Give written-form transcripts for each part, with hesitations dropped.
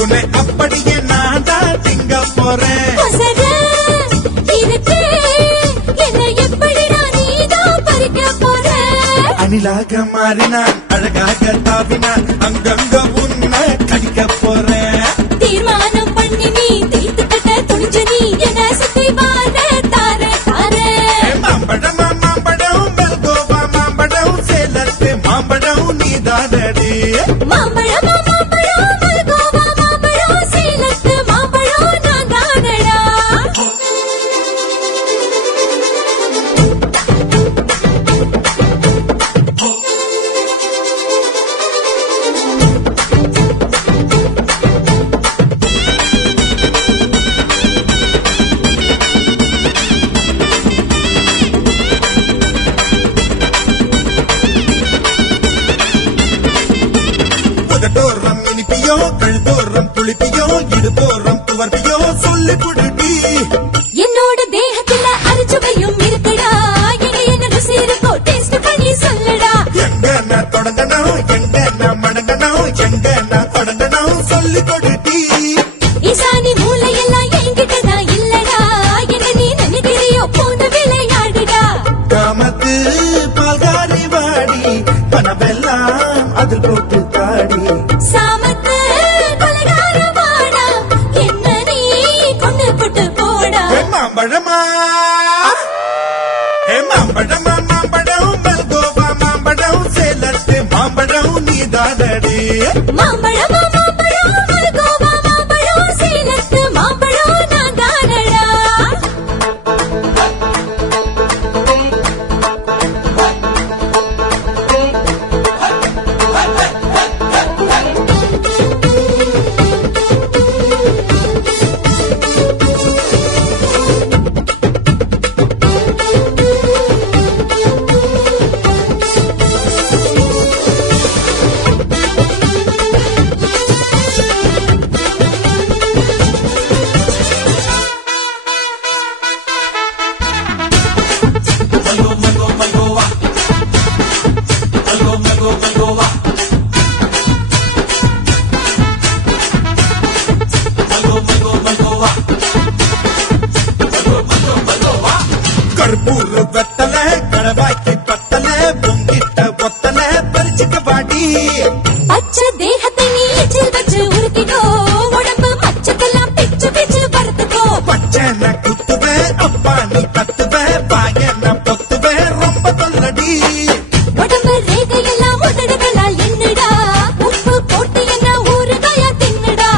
உன்னை அப்படியே நான் தான் திங்க போறேன். அணிலாக மாறினான் அழகாக தாவினான் அங்கங்க உன்னை கடிக்க போறேன். தீர்மானம் பண்ணி நீ தீர்த்துக்கிட்ட துணிஞ்சு நீ என்ன சுத்தி வார தார தார. மாம்பழம் மாம்பழம் மெல்கோவா மாம்பழம் சேலத்து மாம்பழம் நீ தானடி. மாம்பழம் மாம்பழம் மெல்கோவா மாம்பழம் சேலத்து மாம்பழம் நான் தானடா. உதட்டோரம் இனிப்பியோ கழுத்தோரம் புளிப்பியோ இடுப்போரம் துவர்ப்பியோ சொல்லி குடுடி. என்னோட தேகத்துல அரிச்சுவையும் இருக்குடா. என்ன ருசி இருக்கோ டேஸ்ட் பண்ணி சொல்லடா. எங்க நான் தொடங்கணும் எங்க நான் மடங்கணும் எங்க நான் தொடங்கணும் சொல்லி கொடுடி. ஈசானி மூளையெல்லாம் என்கிட்டதான் இல்லடா. என்ன நீ நினைக்கிறியோ போன விளையாடுடா. காமத்து பால்காரி வாடி பணமெல்லாம் அதில் போட்டு தாடி. சாமத்து கொலைகார வாடா. என்ன நீ கொண்டு போட்டு போடா. மாம்பழமா மாம்பழமா மாம்பழம் மெல்கோவா மாம்பழம் சேலத்து மாம்பழம் நீ தானடி. மாம்பழம் மாம்பழம் மெல்கோவா மாம்பழம் சேலத்து மாம்பழம் நான் தானடா. கற்பூர வெத்தல கடவாக்கி பத்தல பொங்கிட்ட ஒத்தல பறிச்சுக்க வாடி. பச்சை தேகத்தை நீ எச்சில் வச்சு உருக்கிக்கோ. உடம்பு மச்சத்தெல்லாம் பிச்சு பிச்சு பருத்துக்கோ. பச்சை நான் குத்துவேன் அப்பா நீ கத்துவேன் பாய நான் பொத்துவேன் ரொம்ப தொல்லடி. உடம்பு ரேகையெல்லாம் உதடுகளால் என்னடா. உப்பு போட்டு என்ன ஊறுகாயா தின்னுடா.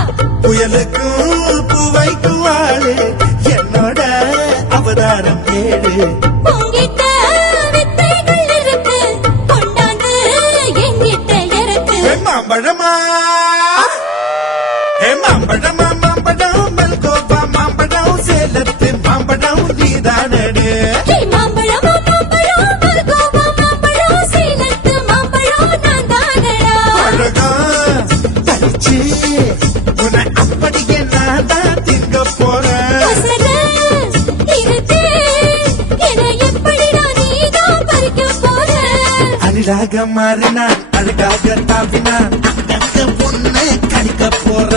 புயலுக்கும் பூவைக்கும் ஆளு என்னோட அவதாரம் ஏழு. உங்கிட்ட வித்தைகள் இருக்கு கொண்டாந்து எங்கிட்ட இருக்கு. மாம்பழமா மாம்பழமா மாம்பழம் மெல்கோவா மாம்பழம் சேலத்து மாம்பழம் நீதானடு. மாம்பழம் மாம்பழம் மெல்கோவா மாம்பழம் சேலத்து மாம்பழம் நான் தானடா. அழகா தரிச்சு உன்னை அப்படியே நான் தான் திங்க போறேன். இருக்கு என்ன எப்படிடா நீதான் பறிக்க போற. அணிலாக மாறினான் அழகாக தாவினான் அங்கங்க பொண்ணு கடிக்க போற.